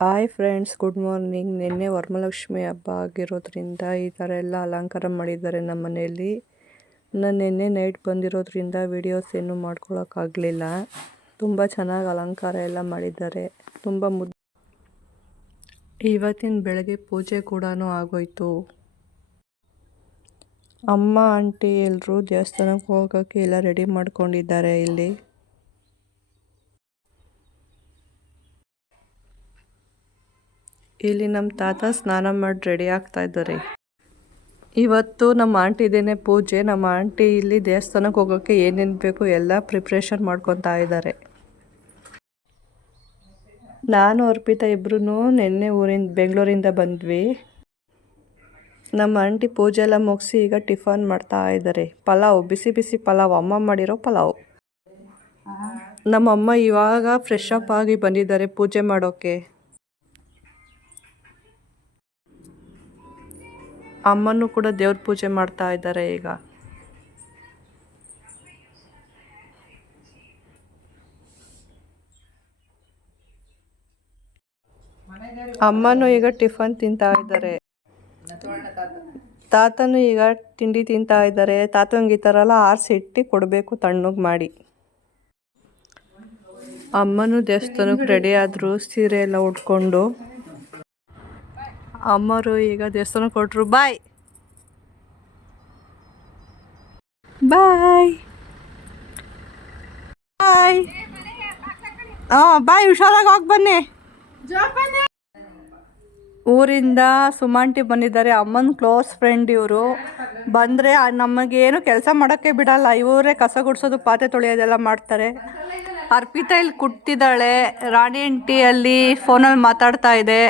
Hi friends, good morning. ನಿನ್ನೆ ವರಮಹಾಲಕ್ಷ್ಮಿ ಹಬ್ಬ ಆಗಿರೋದ್ರಿಂದ ಈ ಥರ ಎಲ್ಲ ಅಲಂಕಾರ ಮಾಡಿದ್ದಾರೆ ನಮ್ಮ ಮನೆಯಲ್ಲಿ. ನಾನು ನಿನ್ನೆ ನೈಟ್ ಬಂದಿರೋದ್ರಿಂದ ವೀಡಿಯೋಸ್ ಏನೂ ಮಾಡ್ಕೊಳಕ್ಕಾಗಲಿಲ್ಲ. ತುಂಬ ಚೆನ್ನಾಗಿ ಅಲಂಕಾರ ಎಲ್ಲ ಮಾಡಿದ್ದಾರೆ, ತುಂಬ ಇವತ್ತಿನ ಬೆಳಗ್ಗೆ ಪೂಜೆ ಕೂಡ ಆಗೋಯ್ತು. ಅಮ್ಮ ಆಂಟಿ ಎಲ್ಲರೂ ದೇವಸ್ಥಾನಕ್ಕೆ ಹೋಗೋಕ್ಕೆ ಎಲ್ಲ ರೆಡಿ ಮಾಡ್ಕೊಂಡಿದ್ದಾರೆ. ಇಲ್ಲಿ ನಮ್ಮ ತಾತ ಸ್ನಾನ ಮಾಡಿ ರೆಡಿ ಆಗ್ತಾ ಇದ್ದಾರೆ. ಇವತ್ತು ನಮ್ಮ ಆಂಟಿದೇನೆ ಪೂಜೆ. ನಮ್ಮ ಆಂಟಿ ಇಲ್ಲಿ ದೇವಸ್ಥಾನಕ್ಕೆ ಹೋಗೋಕ್ಕೆ ಏನೇನು ಬೇಕು ಎಲ್ಲ ಪ್ರಿಪ್ರೇಷನ್ ಮಾಡ್ಕೊತಾ ಇದ್ದಾರೆ. ನಾನು ಅರ್ಪಿತಾ ಇಬ್ರು ನಿನ್ನೆ ಬೆಂಗಳೂರಿಂದ ಬಂದ್ವಿ. ನಮ್ಮ ಆಂಟಿ ಪೂಜೆ ಎಲ್ಲ ಮುಗಿಸಿ ಈಗ ಟಿಫನ್ ಮಾಡ್ತಾ ಇದ್ದಾರೆ. ಪಲಾವ್, ಬಿಸಿ ಬಿಸಿ ಪಲಾವ್, ಅಮ್ಮ ಮಾಡಿರೋ ಪಲಾವ್. ನಮ್ಮಮ್ಮ ಇವಾಗ ಫ್ರೆಶ್ ಅಪ್ ಆಗಿ ಬಂದಿದ್ದಾರೆ ಪೂಜೆ ಮಾಡೋಕ್ಕೆ. ಅಮ್ಮನೂ ಕೂಡ ದೇವ್ರ ಪೂಜೆ ಮಾಡ್ತಾ ಇದ್ದಾರೆ ಈಗ. ಅಮ್ಮನೂ ಈಗ ಟಿಫನ್ ತಿಂತಾ ಇದ್ದಾರೆ. ತಾತನು ಈಗ ತಿಂಡಿ ತಿಂತಾ ಇದ್ದಾರೆ. ತಾತಂಗೆ ಈ ಥರ ಎಲ್ಲ ಆರಿಸಿಟ್ಟು ಕೊಡಬೇಕು ತಣ್ಣಗೆ ಮಾಡಿ. ಅಮ್ಮನೂ ದೇವಸ್ಥಾನಕ್ಕೆ ರೆಡಿ ಆದರು, ಸೀರೆ ಎಲ್ಲ ಉಟ್ಕೊಂಡು. ಅಮ್ಮರು ಈಗ ದೇವಸ್ಥಾನಕ್ಕೆ ಕೊಟ್ಟರು. ಬಾಯ್ ಬಾಯ್ ಬಾಯ್. ಬಾಯ್, ಹುಷಾರಾಗಿ ಹೋಗಿ ಬನ್ನಿ. ಊರಿಂದ ಸುಮಾಂಟಿ ಬಂದಿದ್ದಾರೆ, ಅಮ್ಮನ ಕ್ಲೋಸ್ ಫ್ರೆಂಡ್ ಇವರು. ಬಂದರೆ ನಮಗೇನು ಕೆಲಸ ಮಾಡೋಕ್ಕೆ ಬಿಡಲ್ಲ. ಇವರೇ ಕಸ ಗುಡಿಸೋದು, ಪಾತ್ರೆ ತೊಳೆಯೋದೆಲ್ಲ ಮಾಡ್ತಾರೆ. ಅರ್ಪಿತಾ ಇಲ್ಲಿ ಕೂತಿದ್ದಾಳೆ. ರಾಣಿ ಆಂಟಿ ಅಲ್ಲಿ ಫೋನಲ್ಲಿ ಮಾತಾಡ್ತಾ ಇದೆ.